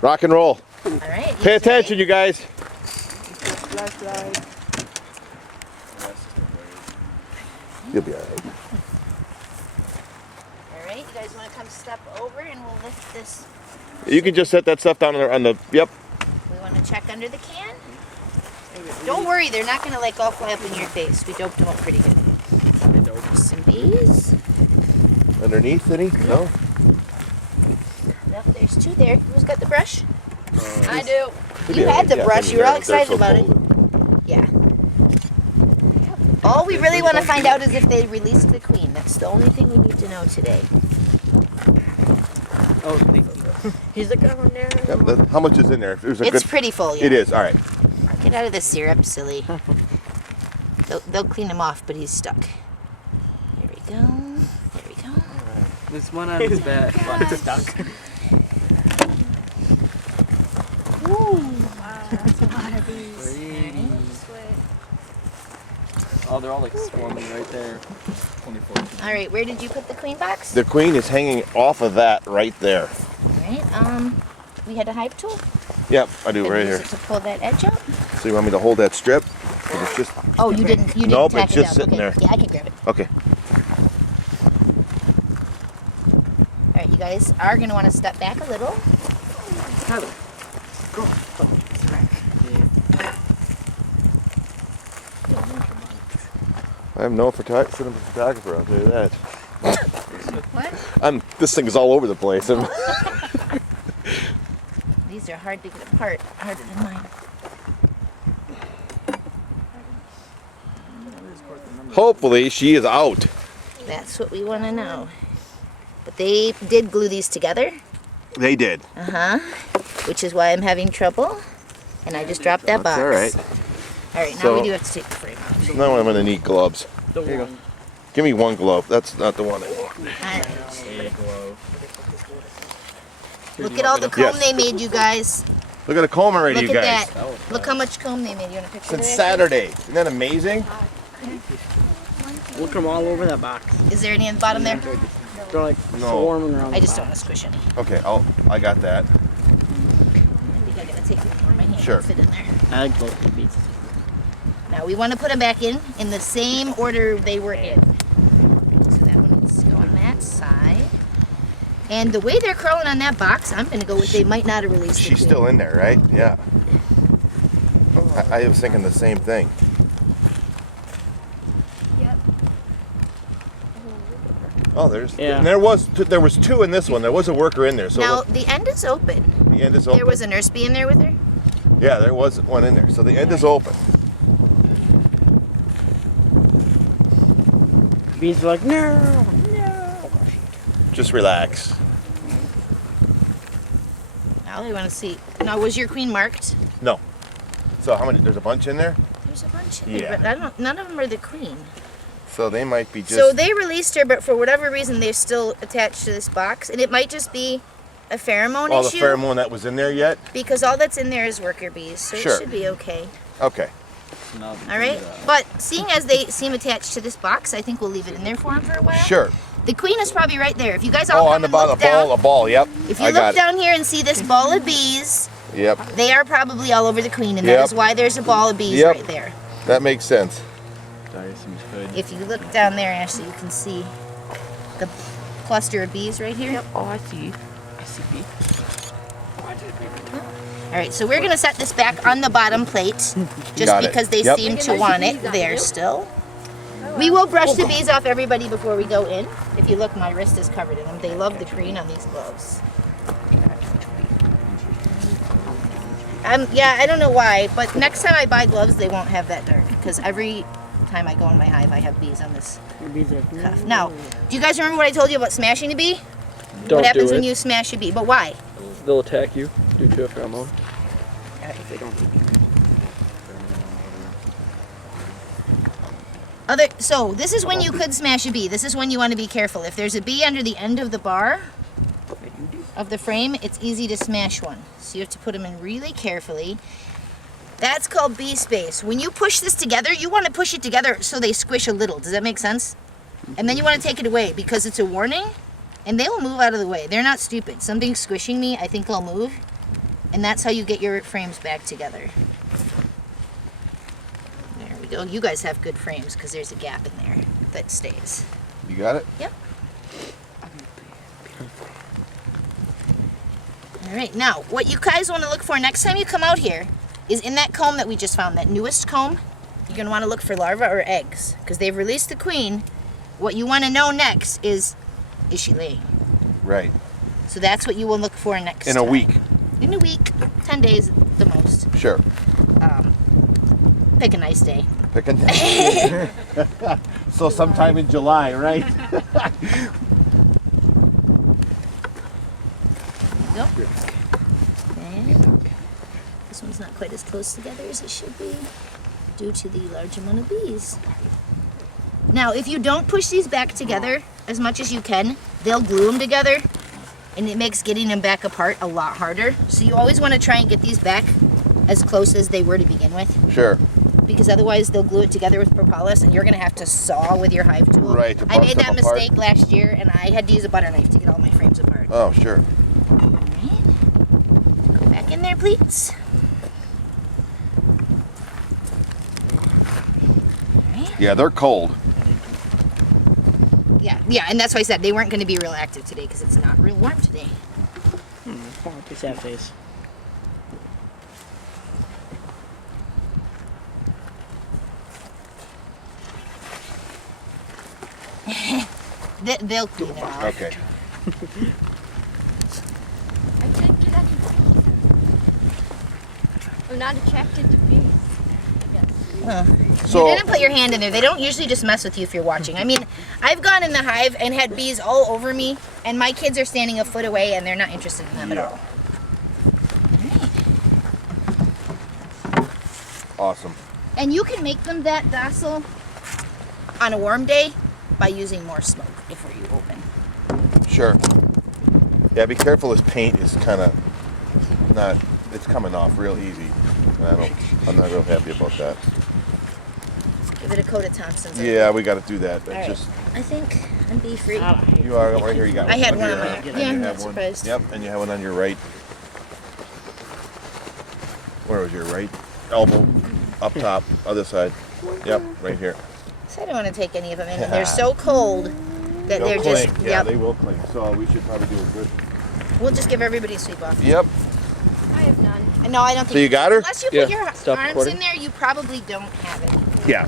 Rock and roll. All right. Pay attention, you guys. You'll be all right. All right, you guys want to come step over and we'll lift this. You can just set that stuff down on the, yep. We want to check under the can. Don't worry, they're not going to like all fly up in your face. We doped them up pretty good. Some bees. Underneath any? No? Nope, there's two there. Who's got the brush? I do. You had the brush. You were all excited about it. Yeah. All we really want to find out is if they released the queen. That's the only thing we need to know today. Oh, he's like, oh no. Yep, how much is in there? It's pretty full, yeah. It is, all right. Get out of the syrup, silly. They'll clean him off, but he's stuck. There we go. There we go. There's one on his back. It's stuck. Wow, that's a lot of bees. Oh, they're all like swarming right there. 24. All right, where did you put the queen box? The queen is hanging off of that right there. All right, we had a hive tool. Yep, I do Then right use here. it to pull that edge out. So you want me to hold that strip? It's just, Oh, you didn't Nope, tack it's it just down. sitting Okay. there. Yeah, I can grab it. okay. All right, you guys are going to want to step back a little. Tyler, go. I'm no photographer, I'll tell you that. What? This thing is all over the place. These are hard to get apart, harder than mine. Hopefully she is out. That's what we want to know. But they did glue these together. They did. Uh-huh. Which is why I'm having trouble. And I just dropped that box. That's all right. All right, now So- we do have to take the frame out. Now I'm gonna need gloves. The Here you one. Give me one glove. That's not the one I want. All right. A glove. Look at all the comb Yes. they made, you guys. Look at the comb already, Look you at guys. that. Look how much comb they made. You want a picture of Since that? Saturday. Isn't that amazing? Look them all over that box. Is there any on the bottom there? They're like No. swarming around. I the just don't box. want to squish any. Okay, I got that. I think I gotta take it in my hand. Sure. Fit in there. I like both the beats. Now we want to put them back in the same order they were in. So that one needs to go on that side. And the way they're crawling on that box, I'm going to go with they might not have released the She's queen. still in there, right? Yeah. I was thinking the same thing. Yep. Oh, there's. Yeah. And there was two in this one. There was a worker in there. So Now look, the end is open. the end is open. There was a nurse bee in there with her. Yeah, there was one in there. So the end is open. Bees are like, no, no. Just relax. Now we want to see. Now was your queen marked? No. So how many? There's a bunch in there. There's a bunch in Yeah. there, but I don't, none of them are the queen. So they might be just. So they released her, but for whatever reason, they're still attached to this box, and it might just be a pheromone all the issue. pheromone that was in there yet? Because all that's in there is worker bees, so Sure. it should be okay. Okay. All right, but seeing as they seem attached to this box, I think we'll leave it in there for them for a while. Sure. The queen is probably right there. If you guys all Oh, come on the and bottom, look down, a ball. Yep. if you I got look it. down here and see this ball of bees, Yep. they are probably all over the queen, and that Yep. is why there's a ball of bees Yep. right there. That makes sense. If you look down there, Ashley, you can see the cluster of bees right here. Oh, I see. I see bees. All right, so we're gonna set this back on the bottom plate, just Got it. because they Yep. seem to want it there still. We will brush the bees off everybody before we go in. If you look, my wrist is covered in them. They love the green on these gloves. Yeah, I don't know why, but next time I buy gloves, they won't have that dark, because every time I go in my hive, I have bees on this The bees are cuff. Now, do you guys remember what I told you about smashing a bee? Don't What happens do when it. you smash a bee? But why? They'll attack you due to a pheromone. if they don't eat. So this is when you could smash a bee. This is when you want to be careful. If there's a bee under the end of the bar of the frame, it's easy to smash one. So you have to put them in really carefully. That's called bee space. When you push this together, you want to push it together so they squish a little. Does that make sense? And then you want to take it away because it's a warning, and they will move out of the way. They're not stupid. Something's squishing me. I think I'll move. And that's how you get your frames back together. There we go. You guys have good frames because there's a gap in there that stays. You got it? Yep. All right, now what you guys want to look for next time you come out here is in that comb that we just found, that newest comb, you're going to want to look for larvae or eggs because they've released the queen. What you want to know next is she laying? Right. So that's what you will look for next In a time. week. In a week, 10 days at the most. Sure. Pick a nice day. Pick a day. So sometime in July, right? Go. And this one's not quite as close together as it should be due to the large amount of bees. Now, if you don't push these back together as much as you can, they'll glue them together, and it makes getting them back apart a lot harder. So you always want to try and get these back as close as they were to begin with, Sure. because otherwise they'll glue it together with propolis, and you're going to have to saw with your hive tool. Right, to I bust made them that apart. mistake last year, and I had to use a butter knife to get all my frames apart. Oh, sure. Go back in there, please. Yeah, they're cold. Yeah, and that's why I said they weren't going to be real active today because it's not real warm today. What's that face? They'll clean it off. Okay. I can't get any bees. I'm not attracted to bees. So You didn't put your hand in there. They don't usually just mess with you if you're watching. I mean, I've gone in the hive and had bees all over me, and my kids are standing a foot away and they're not interested in them at all. awesome. And you can make them that docile on a warm day by using more smoke before you open. Sure. Yeah, be careful. This paint is kind of not. It's coming off real easy. I'm not real happy about that. Give it a coat of Thompson's. Yeah, we got to do that. All right. Just I think I'm bee free. you are right here. You got. I had on one your on my. left, Yeah, and you I'm have not one- surprised. Yep, and you have one on your right. Where was your right? Elbow, up top, other side. Yep, right here. So I don't want to take any of them in. And they're so cold that They'll they're cling. just. Yeah, Yep. they will cling. So we should probably do a good. We'll just give everybody a sweep off. Yep. I have none. No, I don't think. So you got her? Unless you Yeah, put your stop arms recording. in there, you probably don't have it. Yeah.